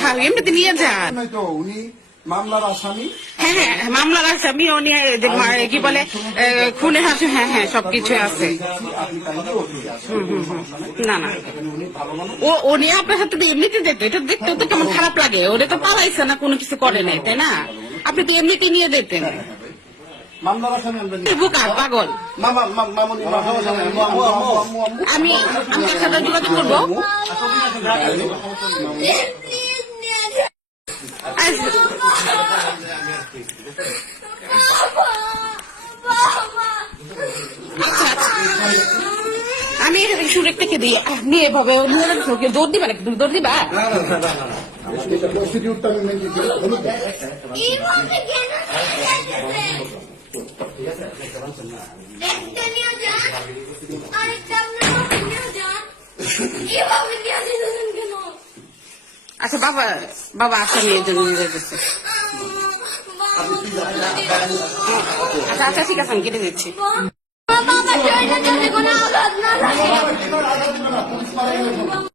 হ্যাঁ এমনিতে নিয়ে যান। তো উনি মামলার আসামি। হ্যাঁ হ্যাঁ মামলার আসামি উনি কি বলে খুনের হাসি। হ্যাঁ হ্যাঁ সবকিছু আছে। না না ও নিয়ে আপনার সাথে এমনিতে যেত, এটা দেখতে তো কেমন খারাপ লাগে। ওরে তো পালাইছে না, কোনো কিছু করে নাই, তাই না? আপনি তো এমনিতে নিয়ে যেতেন। মামলার আসামি আমরা বোকা পাগল। আমি আমার সাথে যোগাযোগ করবো। আমি সুরেখ থেকে দিই নিয়ে এভাবে দৌড় দিবা নাকি? তুমি দৌড় দিবা? আচ্ছা বাবা বাবা আচ্ছা নিয়ে জন্য নিয়ে যেতেছে। আচ্ছা আচ্ছা ঠিক আছে আমি কেটে দিচ্ছি। বাবা